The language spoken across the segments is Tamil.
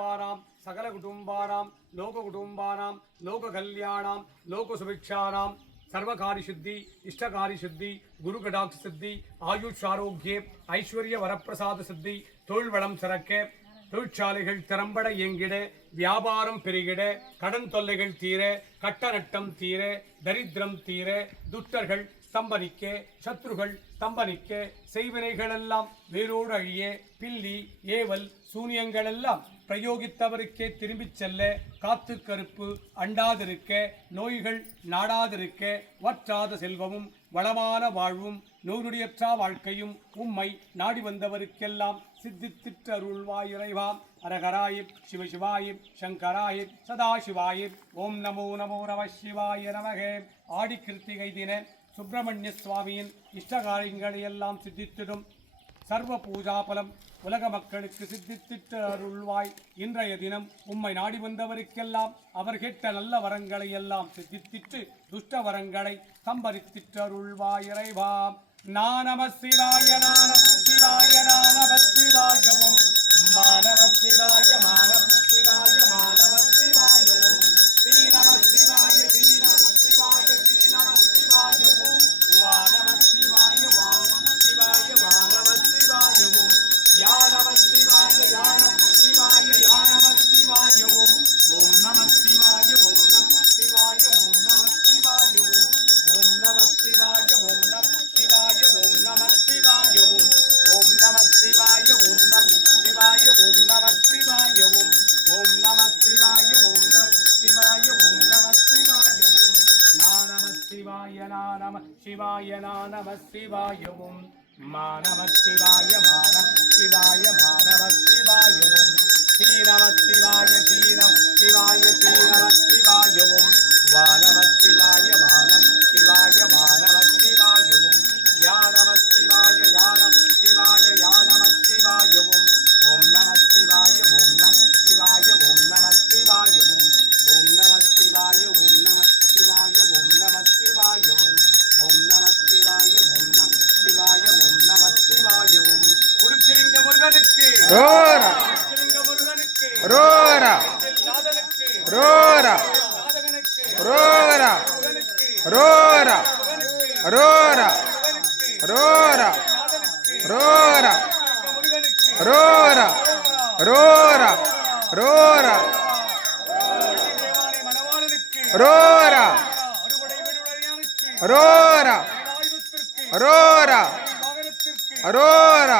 लोककुटुम्बानां सकलकुटुम्बानां लोककुटुम्बानां लोककल्याणां लोकसुभिक्षाणां சர்வகாரிசுத்தி இஷ்டகாரி சுத்தி குரு கடாட்சி சித்தி ஆயுஷ் ஆரோக்கிய ஐஸ்வர்ய வரப்பிரசாத சித்தி தொழில் வளம் சிறக்க தொழிற்சாலைகள் திறம்பட இயங்கிட வியாபாரம் பெருகிட கடன் தொல்லைகள் தீர கட்ட நட்டம் தீர தரித்திரம் தீர துட்டர்கள் தம்பனிக்கே சத்ருகள் தம்பனிக்கே செய்வினைகளெல்லாம் வேரோடு அழிய பில்லி ஏவல் சூனியங்களெல்லாம் பிரயோகித்தவருக்கே திரும்பிச் செல்ல காத்து கருப்பு அண்டாதிருக்க நோய்கள் நாடாதிருக்க வற்றாத செல்வமும் வளமான வாழ்வும் நோயுடையற்றா வாழ்க்கையும் உம்மை நாடி வந்தவருக்கெல்லாம் சித்தித்திட்டு அருள்வாய் இறைவாம் அரகராயிப் சிவசிவாயிப் சங்கராயிப் சதாசிவாயிப் ஓம் நமோ நமோ நம சிவாய நமகே. ஆடி கிருத்திகை தின சுப்பிரமணிய சுவாமியின் இஷ்டகாரியங்களையெல்லாம் சித்தித்திடும் சர்வ பூஜாபலம் உலக மக்களுக்கு சித்தித்திட்டு அருள்வாய். இன்றைய தினம் உம்மை நாடி வந்தவருக்கெல்லாம் அவர் கேட்ட நல்ல வரங்களை எல்லாம் சித்தித்திட்டு துஷ்ட வரங்களை சம்பரித்திட்டு அருள்வாய் இறைவாம் நானம சிவாய நானம சிவாய நம சிவாய நம சிவாயவும். மாணவ சிவாய மாணவ சிவாய மாணவ சிவாயவும். ஸ்ரீநம சிவாய ஸ்ரீநம் சிவாய ஸ்ரீநம சிவாயவும். வானவ சிவாய வானம் சிவாய மாணவ சிவாயவும். யா சிவாய ரோரா குடிச்சிருங்க முருகனுக்கு ரோரா நாதனுக்கு ரோரா நாதகனுக்கு ரோரா முருகனுக்கு ரோரா முருகனுக்கு ரோரா முருகனுக்கு ரோரா நாதனுக்கு ரோரா முருகனுக்கு ரோரா ரோரா ரோரா தேவானை மணவாளனுக்கு ரோரா அறுபடை வீடுடையானுக்கு ரோரா ஆயுதத்திற்கு ரோரா வாகனத்திற்கு ரோரா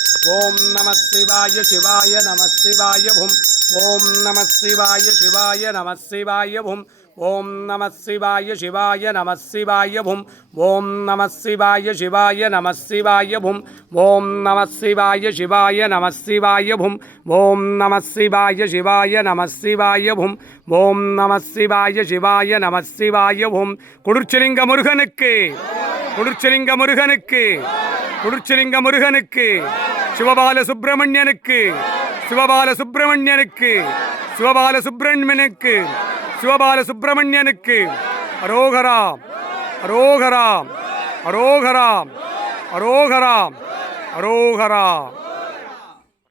ஓம் நம சிவாய சிவாய நம சிவாய ஓம் ஓம் நம சிவாய சிவாய நம சிவாய ஓம் ஓம் நம சிவாய சிவாய நம சிவாய ஓம் ஓம் நம சிவாய சிவாய நம சிவாய ஓம் ஓம் நம சிவாய சிவாய நம சிவாய ஓம் ஓம் நம சிவாய சிவாய நம சிவாய ஓம் ஓம் நம சிவாய சிவாய நம சிவாய ஓம் குடிர்ச்சலிங்க முருகனுக்கு குடிர்ச்சலிங்க முருகனுக்கு குடிர்ச்சலிங்க முருகனுக்கு சிவபால சுப்பிரமணியனுக்கு சிவபால சுப்பிரமணியனுக்கு சிவபால சுப்பிரமணியனுக்கு சிவபால சுப்பிரமணியனுக்கு அரோகராம் அரோகராம் அரோகராம் அரோகராம் அரோகராம்.